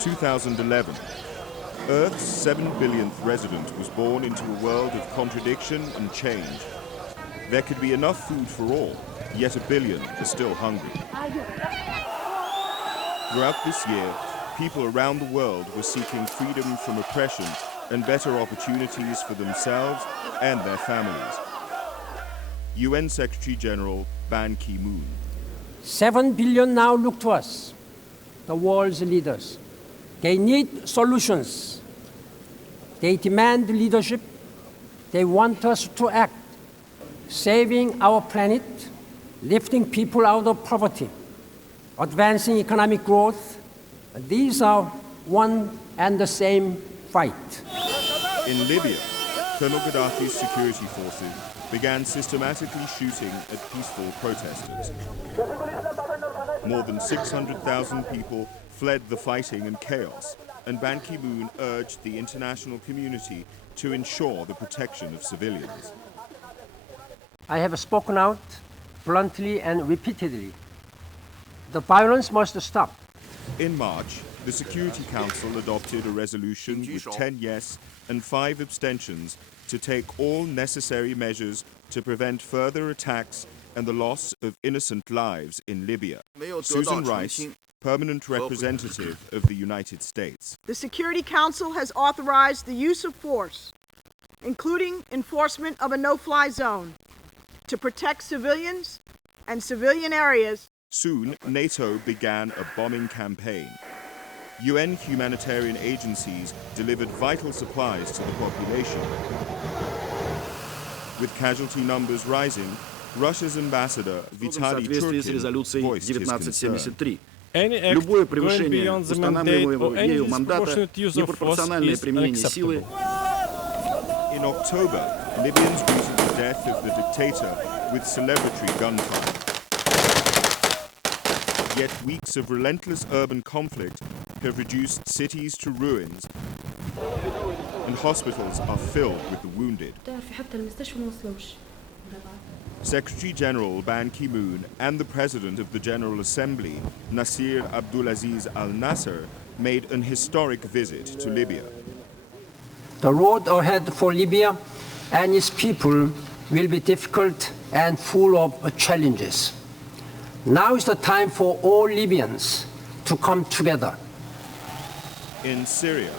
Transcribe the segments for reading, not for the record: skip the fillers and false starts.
2011. Earth's 7 billionth resident was born into a world of contradiction and change. There could be enough food for all, yet 1 billion are still hungry. Throughout this year, people around the world were seeking freedom from oppression and better opportunities for themselves and their families. UN Secretary-General Ban Ki-moon. 7 billion now look to us, the world's leaders. They need solutions. They demand leadership. They want us to act, saving our planet, lifting people out of poverty, advancing economic growth. These are one and the same fight. In Libya, Colonel Gaddafi's security forces began systematically shooting at peaceful protesters. More than 600,000 people fled the fighting and chaos, and Ban Ki-moon urged the international community to ensure the protection of civilians. I have spoken out bluntly and repeatedly. The violence must stop. In March, the Security Council adopted a resolution with 10 yes and 5 abstentions to take all necessary measures to prevent further attacks and the loss of innocent lives in Libya. Susan Rice, permanent representative of the United States. The Security Council has authorized the use of force, including enforcement of a no-fly zone, to protect civilians and civilian areas. Soon, NATO began a bombing campaign. UN humanitarian agencies delivered vital supplies to the population. With casualty numbers rising, Russia's ambassador Vitaly Churkin voiced his concern. Любое превышение устанавливаемого ею мандата, непропорциональное применение силы. In October, Libyans greeted the death of the dictator with celebratory gunfire. Yet weeks of relentless urban conflict have reduced cities to ruins, and hospitals are filled with the wounded. Secretary-General Ban Ki-moon and the President of the General Assembly, Nasir Abdulaziz Al-Nasser, made an historic visit to Libya. The road ahead for Libya and its people will be difficult and full of challenges. Now is the time for all Libyans to come together. In Syria,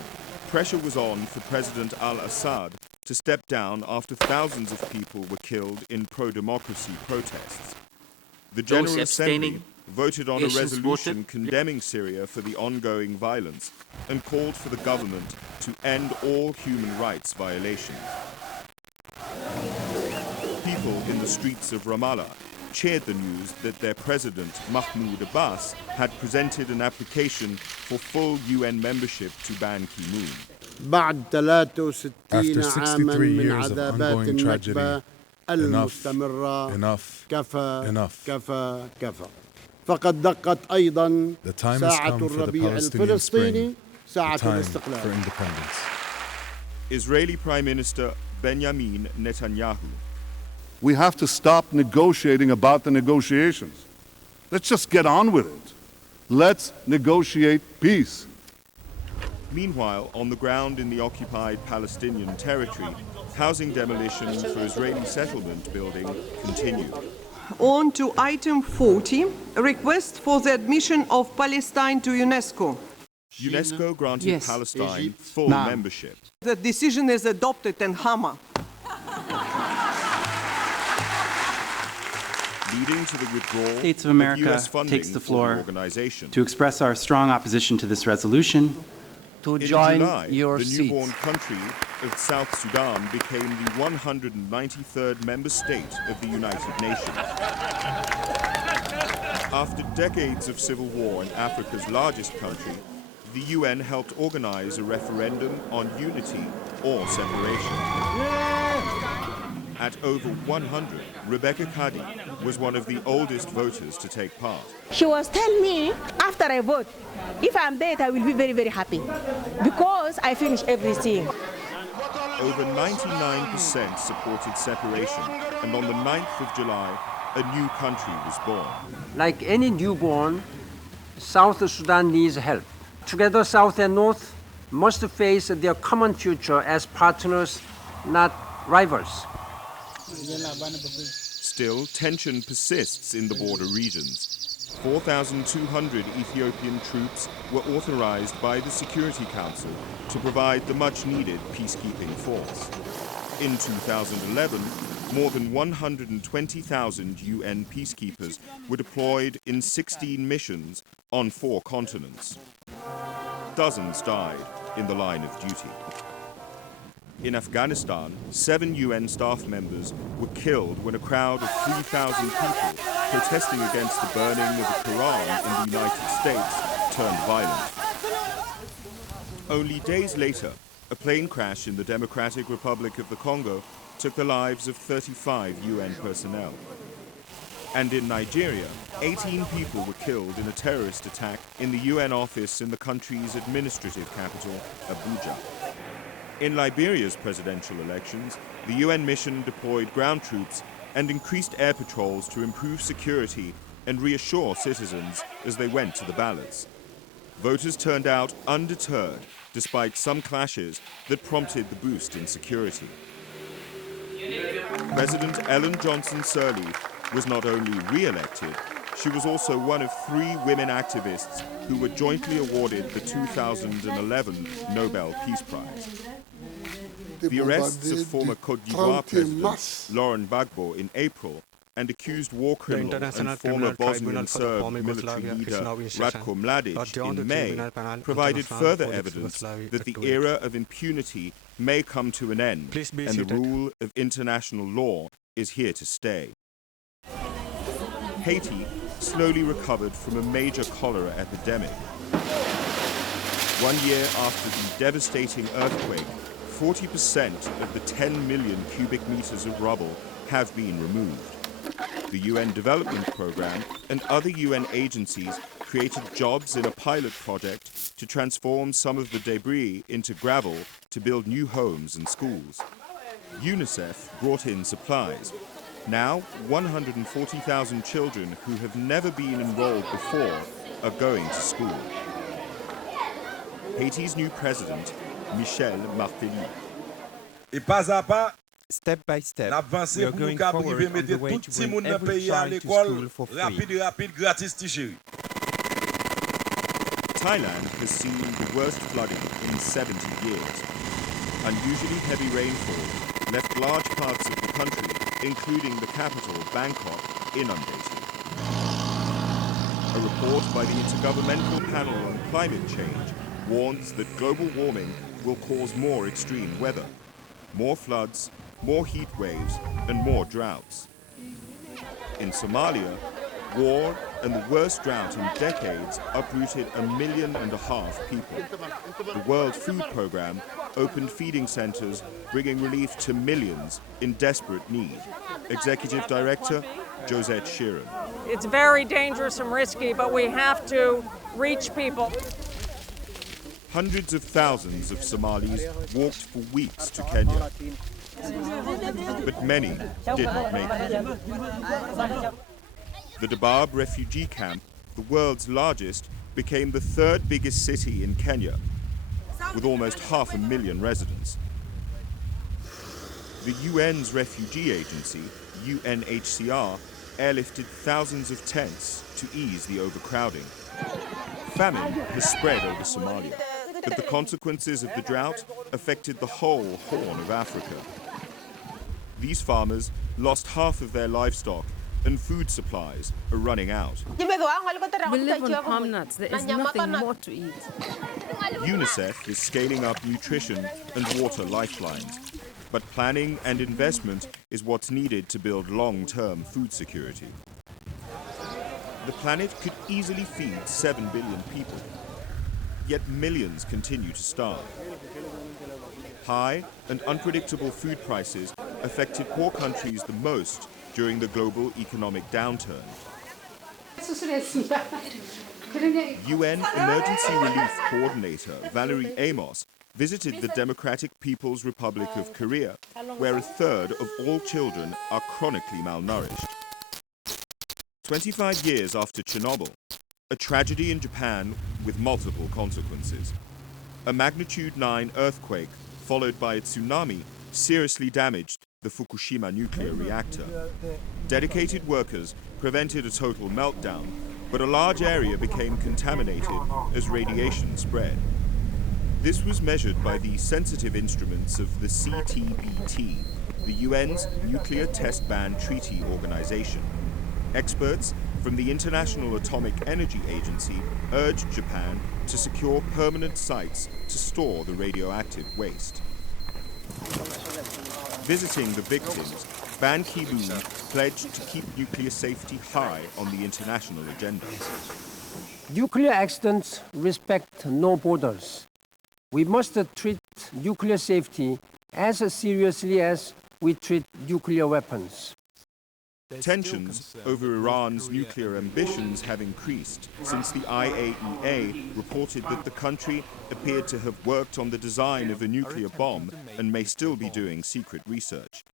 pressure was on for President al-Assad to step down after thousands of people were killed in pro-democracy protests. The General Assembly voted on a resolution condemning Syria for the ongoing violence and called for the government to end all human rights violations. People in the streets of Ramallah cheered the news that their president, Mahmoud Abbas, had presented an application for full UN membership to Ban Ki-moon. After 63 years of ongoing tragedy, enough. The time has come for the Palestinian Spring, the time for independence. Israeli Prime Minister Benjamin Netanyahu. We have to stop negotiating about the negotiations. Let's just get on with it. Let's negotiate peace. Meanwhile, on the ground in the occupied Palestinian territory, housing demolition for Israeli settlement building continued. On to item 40, a request for the admission of Palestine to UNESCO. UNESCO granted Palestine full membership. The decision is adopted in Hama. Leading to the withdrawal States of America US funding takes the for floor organization. to express our strong opposition to this resolution. In July, the newborn country of South Sudan became the 193rd member state of the United Nations. After decades of civil war in Africa's largest country, the UN helped organize a referendum on unity or separation. At over 100, Rebecca Kadi was one of the oldest voters to take part. She was telling me, after I vote, if I'm dead, I will be very, very happy, because I finished everything. Over 99% supported separation, and on the 9th of July, a new country was born. Like any newborn, South Sudan needs help. together South and North must face their common future as partners, not rivals. Still, tension persists in the border regions. 4,200 Ethiopian troops were authorized by the Security Council to provide the much-needed peacekeeping force. In 2011, more than 120,000 UN peacekeepers were deployed in 16 missions on 4 continents. Dozens died in the line of duty. In Afghanistan, 7 UN staff members were killed when a crowd of 3,000 people protesting against the burning of the Quran in the United States turned violent. Only days later, a plane crash in the Democratic Republic of the Congo took the lives of 35 UN personnel. And in Nigeria, 18 people were killed in a terrorist attack in the UN office in the country's administrative capital, Abuja. In Liberia's presidential elections, the UN mission deployed ground troops and increased air patrols to improve security and reassure citizens as they went to the ballots. Voters turned out undeterred, despite some clashes that prompted the boost in security. President Ellen Johnson Sirleaf was not only re-elected, she was also one of 3 women activists who were jointly awarded the 2011 Nobel Peace Prize. The arrests of former Côte d'Ivoire President Laurent Gbagbo in April and accused war criminal and former Bosnian Serb military leader Ratko Mladic in May provided further evidence that the era of impunity may come to an end and the rule of international law is here to stay. Haiti slowly recovered from a major cholera epidemic. 1 year after the devastating earthquake, 40% of the 10 million cubic meters of rubble have been removed. The UN Development Programme and other UN agencies created jobs in a pilot project to transform some of the debris into gravel to build new homes and schools. UNICEF brought in supplies. Now, 140,000 children who have never been enrolled before are going to school. Haiti's new president, Michel Martelly. Et pas à pas, step by step, we are going forward on the way to bring every child to school for free. Rapide, gratis, t-chéri. Thailand has seen the worst flooding in 70 years. Unusually heavy rainfall left large parts of the country, including the capital, Bangkok, inundated. A report by the Intergovernmental Panel on Climate Change warns that global warming will cause more extreme weather, more floods, more heat waves, and more droughts. In Somalia, war and the worst drought in decades uprooted 1.5 million people. The World Food Programme opened feeding centers, bringing relief to millions in desperate need. Executive Director, Josette Sheeran. It's very dangerous and risky, but we have to reach people. Hundreds of thousands of Somalis walked for weeks to Kenya, but many didn't make it. The Dadaab refugee camp, the world's largest, became the 3rd biggest city in Kenya, with almost 500,000 residents. The UN's refugee agency, UNHCR, airlifted thousands of tents to ease the overcrowding. Famine has spread over Somalia, but the consequences of the drought affected the whole Horn of Africa. These farmers lost half of their livestock and food supplies are running out. We live on palm nuts. There is nothing more to eat. UNICEF is scaling up nutrition and water lifelines, but planning and investment is what's needed to build long-term food security. The planet could easily feed 7 billion people, yet millions continue to starve. High and unpredictable food prices affected poor countries the most during the global economic downturn. UN Emergency Relief Coordinator Valerie Amos visited the Democratic People's Republic of Korea, where 1/3 of all children are chronically malnourished. 25 years after Chernobyl, a tragedy in Japan with multiple consequences. A magnitude 9 earthquake, followed by a tsunami, seriously damaged the Fukushima nuclear reactor. Dedicated workers prevented a total meltdown, but a large area became contaminated as radiation spread. This was measured by the sensitive instruments of the CTBT, the UN's Nuclear Test Ban Treaty Organization. Experts from the International Atomic Energy Agency urged Japan to secure permanent sites to store the radioactive waste. Visiting the victims, Ban Ki-moon pledged to keep nuclear safety high on the international agenda. Nuclear accidents respect no borders. We must treat nuclear safety as seriously as we treat nuclear weapons. Tensions over Iran's nuclear ambitions have increased since the IAEA reported that the country appeared to have worked on the design of a nuclear bomb and may still be doing secret research.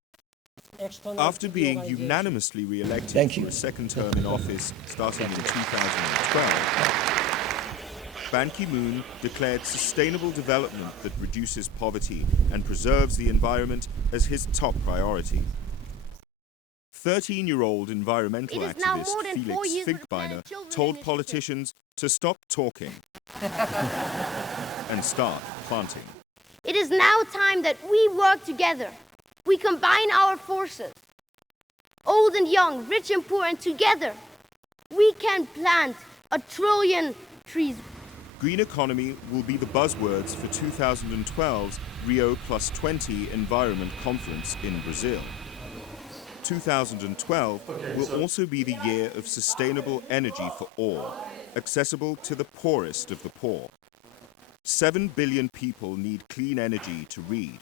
After being unanimously re-elected for a second term in office starting in 2012, Ban Ki-moon declared sustainable development that reduces poverty and preserves the environment as his top priority. 13-year-old environmental activist Felix Finkbeiner told politicians to stop talking and start planting. It is now time that we work together. We combine our forces, old and young, rich and poor, and together we can plant 1 trillion trees. Green economy will be the buzzwords for 2012's Rio+20 Environment Conference in Brazil. 2012 will also be the year of sustainable energy for all, accessible to the poorest of the poor. 7 billion people need clean energy to read,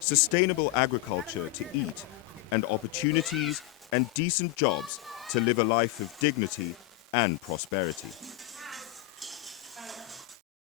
sustainable agriculture to eat, and opportunities and decent jobs to live a life of dignity and prosperity.